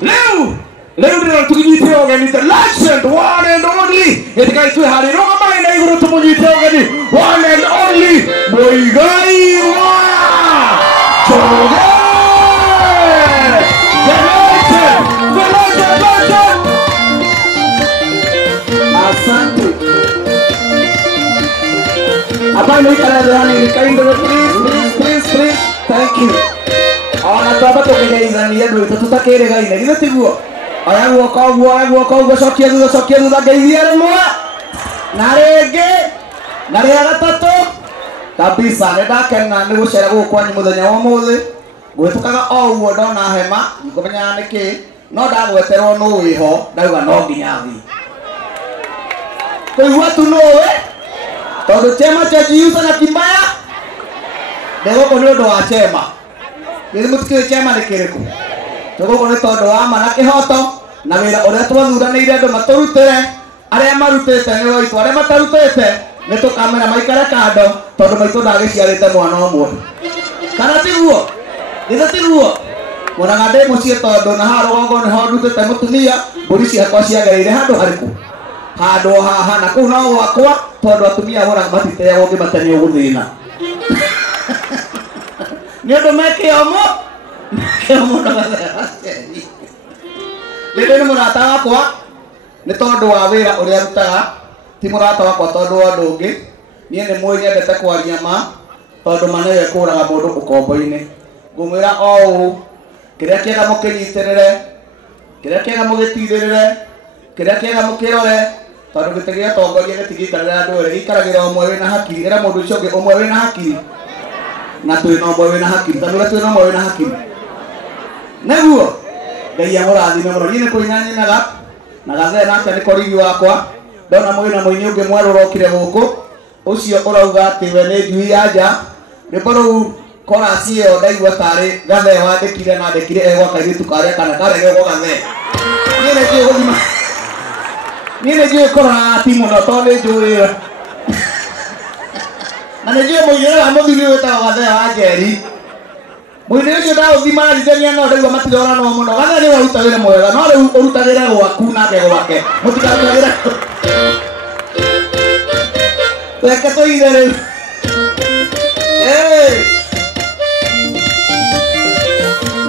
Leo ndio tukijitia ogeni the legend one and only. Etikai tu hari roga mai na iguru tumujitia ogeni one and only Muigai wa Choge. The legend. Asante. Abang ni kalau berani kain dulu please. Thank you. Ona baba to kenya izania dulu tuta kere gai na githe tiguo. Aya guoka cokia thutha ngeithia rimwe na ringi na ria gatatu kabisa nindakena ni gucera guku kwanyu muthenya wa muthi gwitukaga o uguo ndona hema ngumenya niki no ndagweterwo no wiho ndauga no nginya thi kuigua tu nowe tondu chema cha jiusa na kimbaya ndegoko ni undu wa chema githĩ mũtikĩũĩ chema nĩ kĩrĩkũ tũgũkũ nĩ tondũ wa ma na kĩhoto na wĩra ũrĩa twathuranĩire andũ matũrutĩre arĩa marutĩte nĩ wĩtũ arĩa matarutĩte nĩ tũkamera maikare kando tondũ maitũ ndagĩciarĩte mwana ũmwe kana tiguo githĩ tiguo monaga ndĩ mũciĩ tondũ na haha rũgongo nĩho ndutĩte mũtumia mbũri ciakwa ciagereire handũ harĩkũ handũ haha na kũu no gwakwa tondũ atumia matiteagwo ũngĩmate nĩ ũgũthĩna nĩ ũndũ mekĩomo Rĩrĩ nĩ mũrata wakwa nĩ tondũ wa wĩra ũrĩa arutaga ti mũrata wakwa tondũ wa ũndũ ũngĩ niĩ nĩ mũĩ nyendete kwaria ma tondũ ma nĩwe kũraga mũndũ ũkombo-inĩ ngũmwĩra o ũũ kĩrĩa kĩega mũkĩnyitĩrĩre kĩrĩa kĩega mũgĩtirĩrĩre kĩrĩa kĩega mũkĩrore tondũ gĩtĩ gĩa ũtongoria gĩtigĩikarĩra andũ erĩ gĩikaragĩra ũmwe wĩna hakiri ĩra mũndũ ũcio ũngĩ ũmwe wĩna hakiri na twĩna ũmwe wĩna hakiri tondũ ũrĩa twĩna ũmwe wĩna hakiri nĩguo Ngai amũrathime mũno niĩ nĩ kũina nyinaga na gathe nake nĩ korigi wakwa ndona mwĩna mũini ũngĩ mwerũ ũrokire gũkũ ũcio ũrauga atĩ we nĩ njui ya nja rwĩmbo rũu korasi ĩyo ndaigua tarĩ gathe wandĩkire na andĩkire egwa kairĩtu karĩa kana karegegwo gathe niĩ nĩ njũĩ kũrora ti mũno tondũ nĩ njũĩ na nĩ njũĩ mũinĩre wa mũthuri ũyũ wĩtagwo gathe wa njeri Mwini ũcio ndaũthima rizenia no ndaigua matirora no mũno gathe nĩ waruta wĩra mwega no rĩu ũrutagĩre gwaku nake gwake mũtikarutagĩre reke tũige rĩu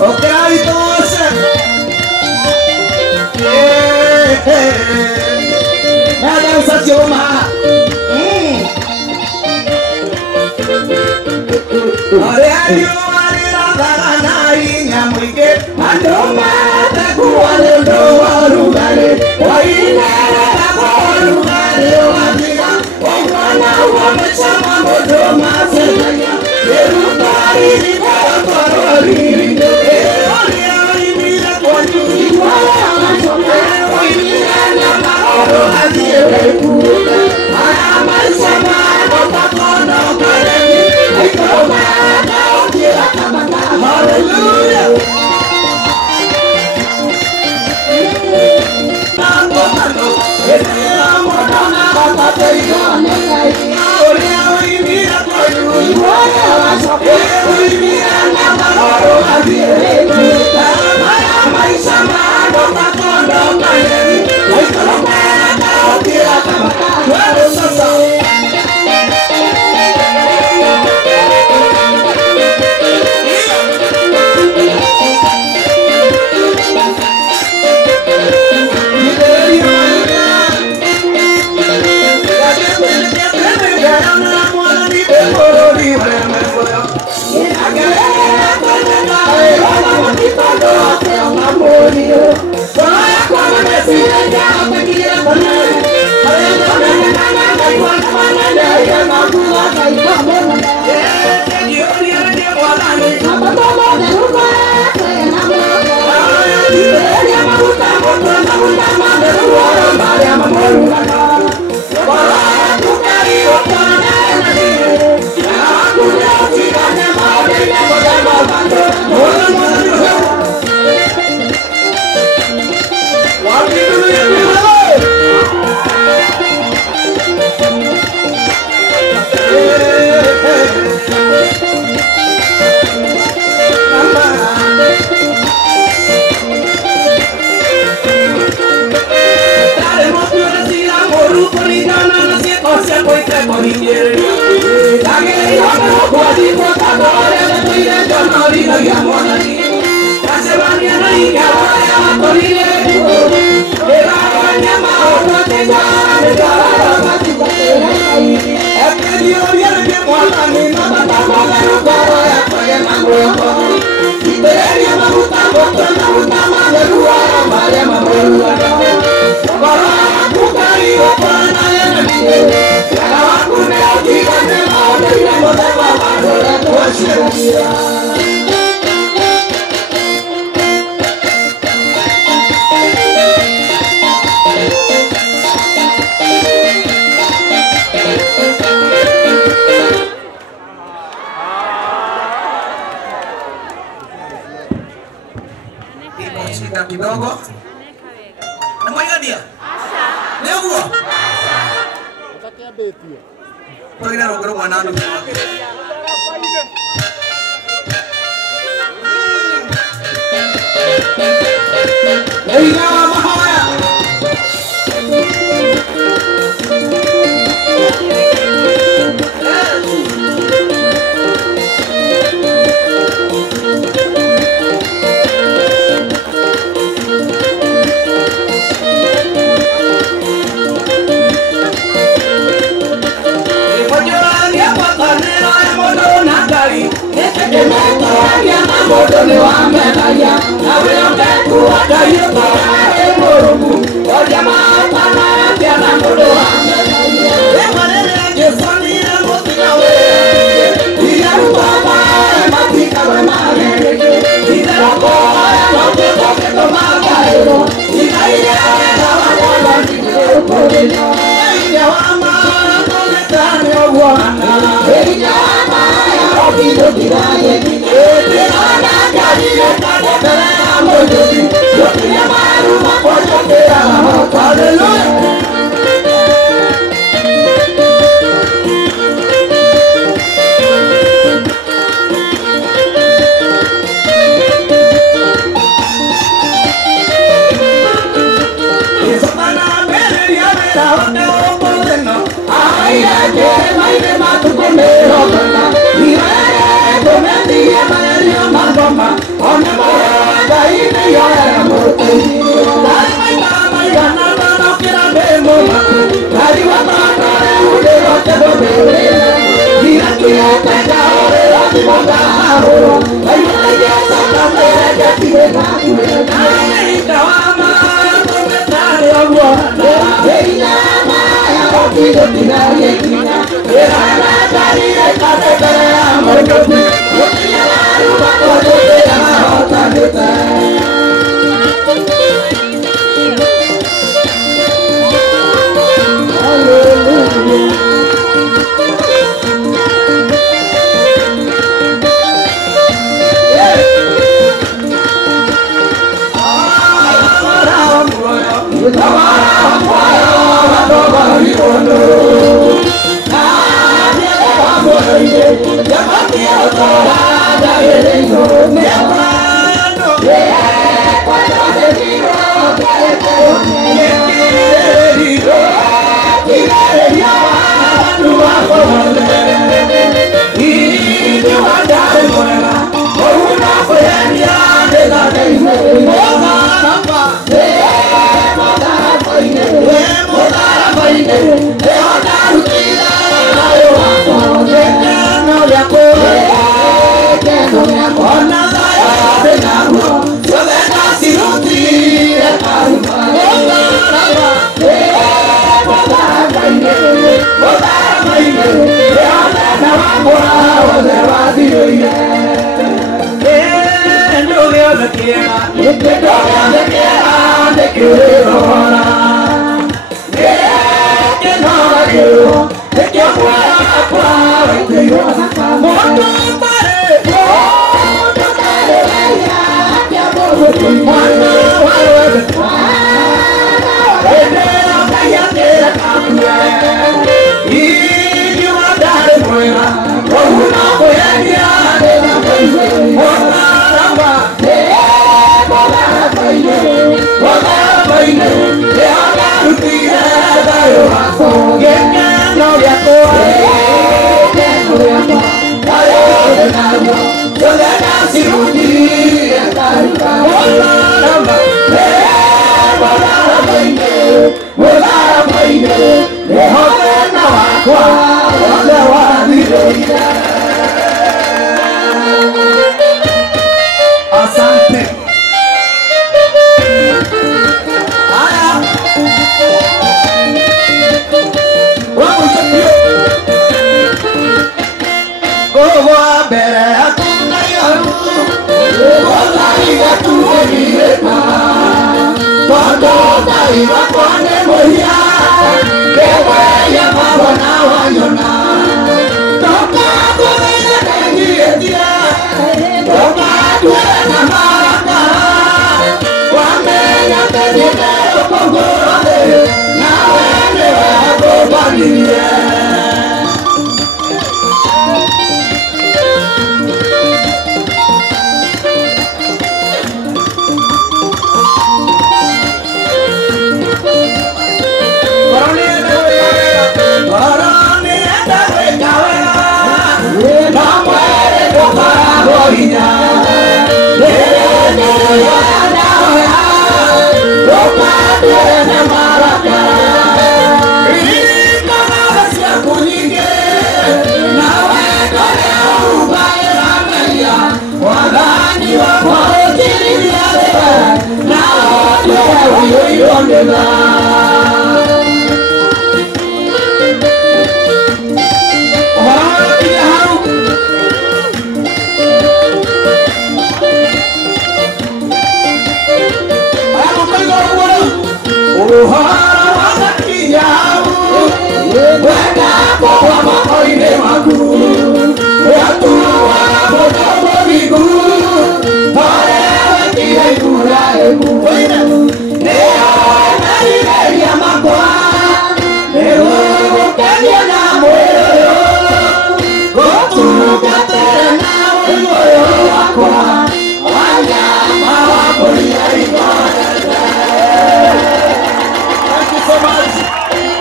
ũkĩrai tũce nada ũcacio uma haha arĩa riũa Nyamwike andoma takuwa ndo warugale waina warugale wapiga wana wamechama moto masenya erubari nikarori Olia kwa nyusi wala machome Olia na maoro haziwe kuda Aya maishama Notakono kalemi Aikoma Naokira kamaka Hallelujah kidogo na mwaigania neguo twagire ruguru mwana andu Eina wa mahoya Modo wa megaya na wewe kuada yuko Mungu o jamaa pana ya na modo wa megaya emalele jesoni na motina we ila baba matika we mare ila baba mape mape to magaero ila ila na wala ndiko polina ya mama kometane wana ya mama ya obido kiraye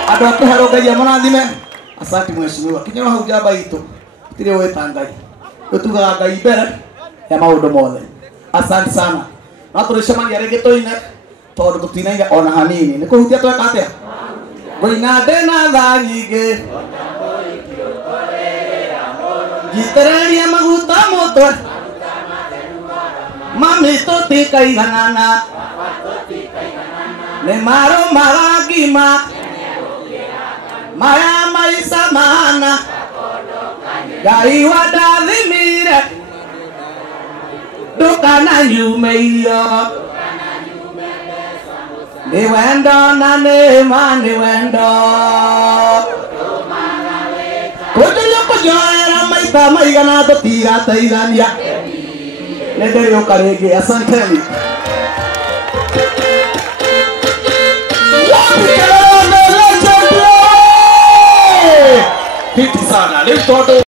Adapte haroga ya mwanadime asante mheshimiwa kinyoro haujaba ito tire we tangai utuga ngai bere ya maundu mothe asante sana na turishamani arege toine tondu tutinaiga ona hanini ni kuhutia tweka atia goina ndena tha nyingi gitereria maguta mutwe mami tutikaiganana ne maro maragima maya maisa mana gai wadathimire ndukana nyume iyo ni wendo na nima ni wendo kujuria kujoera maita maigana tutirateithania nĩndĩrĩũka rĩngĩ asanteni Hiti sana leo